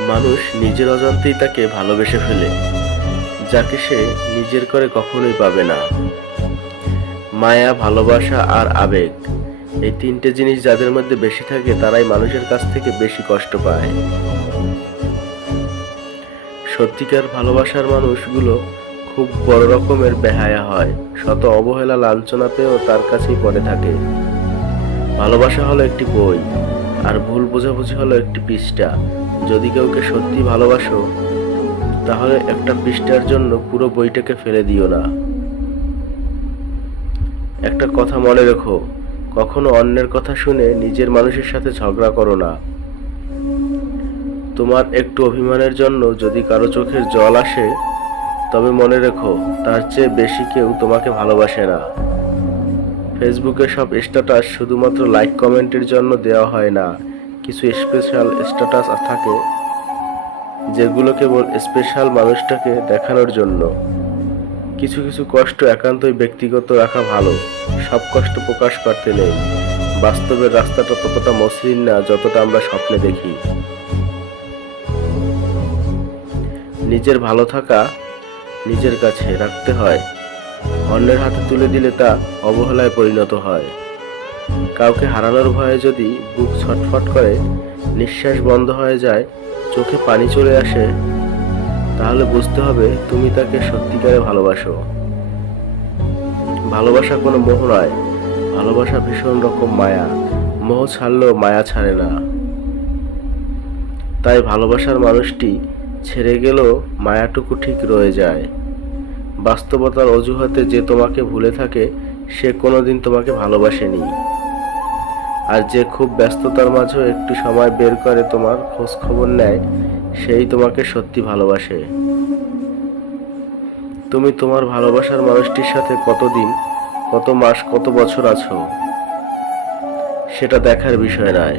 মানুষ নিজের অজান্তেই তাকে ভালোবেসে ফেলে, যাকে সে নিজের করে কখনোই পাবে না। মায়া, ভালোবাসা আর আবেগ, এই তিনটে জিনিস যাদের মধ্যে বেশি থাকে, তারাই মানুষের কাছ থেকে বেশি কষ্ট পায়। সত্যিকার ভালোবাসার মানুষগুলো খুব বড় রকমের বেহায়া হয়, শত অবহেলা, লাঞ্ছনা পেয়েও তার কাছেই পড়ে থাকে। ভালোবাসা হলো একটি বই, আর ভুল বোঝাবুঝি হলো একটি পৃষ্ঠা। যদি কাউকে সত্যি ভালোবাসো, তাহলে একটা পৃষ্ঠার জন্য পুরো বইটাকে ফেলে দিও না। একটা কথা মনে রেখো, কখনো অন্যের কথা শুনে নিজের মানুষের সাথে ঝগড়া করো না। তোমার একটু অভিমানের জন্য যদি কারও চোখের জল আসে, তবে মনে রেখো, তার চেয়ে বেশি কেউ তোমাকে ভালোবাসে না। ফেসবুকে সব স্ট্যাটাস শুধুমাত্র লাইক কমেন্টের জন্য দেওয়া হয় না। কিছু স্পেশাল স্ট্যাটাস থাকে, যেগুলো কেবল স্পেশাল মানুষটাকে দেখানোর জন্য। কিছু কিছু কষ্ট একান্তই ব্যক্তিগত রাখা ভালো, সব কষ্ট প্রকাশ করতে নেই। বাস্তবের রাস্তাটা ততটা মসৃণ না যতটা আমরা স্বপ্নে দেখি। নিজের ভালো থাকা নিজের কাছে রাখতে হয়। অন্যের হাতে তুলে দিলে তা অবহেলায় পরিণত হয়। কাউকে হারানোর ভয়ে যদি বুক ছটফট করে, নিঃশ্বাস বন্ধ হয়ে যায়, চোখে পানি চলে আসে, তাহলে বুঝতে হবে তুমি তাকে সত্যিকারে ভালোবাসো। ভালোবাসা কোনো মোহ নয়, ভালোবাসা ভীষণ রকম মায়া। মোহ ছাড়লেও মায়া ছাড়ে না। তাই ভালোবাসার মানুষটি ছেড়ে গেলেও মায়াটুকু ঠিক রয়ে যায়। বাস্তবতার অজুহাতে যে তোমাকে ভুলে থাকে, সে কোনোদিন তোমাকে ভালোবাসেনি। আর যে খুব ব্যস্ততার মাঝেও একটু সময় বের করে তোমার খোঁজ খবর নেয়, সেই তোমাকে সত্যি ভালোবাসে। তুমি তোমার ভালোবাসার মানুষটির সাথে কতদিন, কত মাস, কত বছর আছো? সেটা দেখার বিষয় নয়।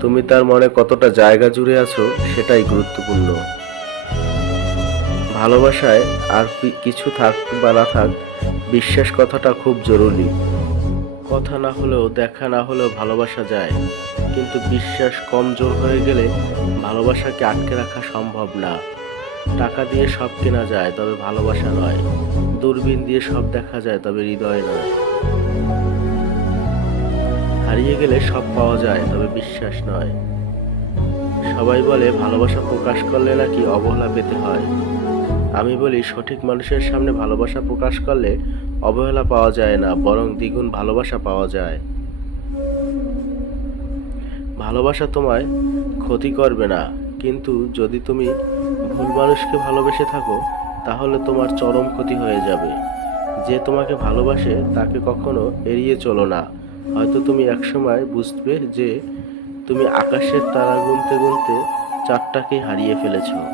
তুমি তার মনে কতটা জায়গা জুড়ে আছো, সেটাই গুরুত্বপূর্ণ। ভালোবাসায় আর কিছু থাক বা না থাক, বিশ্বাস কথাটা খুব জরুরি। কথা না হলেও দেখা না হলেও ভালোবাসা যায়। কিন্তু বিশ্বাস কমজোর হয়ে গেলে ভালোবাসাকে আটকে রাখা সম্ভব না। টাকা দিয়ে সব কেনা যায়, তবে ভালোবাসা নয়। দূরবীন দিয়ে সব দেখা যায়, তবে হৃদয় নয়। হারিয়ে গেলে সব পাওয়া যায়, তবে বিশ্বাস নয়। সবাই বলে, ভালোবাসা প্রকাশ করলে নাকি অবহেলা পেতে হয়। আমি বলি, সঠিক মানুষের সামনে ভালোবাসা প্রকাশ করলে অবহেলা পাওয়া যায় না, বরং দ্বিগুণ ভালোবাসা পাওয়া যায়। ভালোবাসা তোমায় ক্ষতি করবে না, কিন্তু যদি তুমি ভুল মানুষকে ভালোবেসে থাকো, তাহলে তোমার চরম ক্ষতি হয়ে যাবে। যে তোমাকে ভালোবাসে, তাকে কখনো এড়িয়ে চলো না। হয়তো তুমি একসময় বুঝবে যে, তুমি আকাশের তারা গুনতে গুনতে চারটাকেই হারিয়ে ফেলেছো।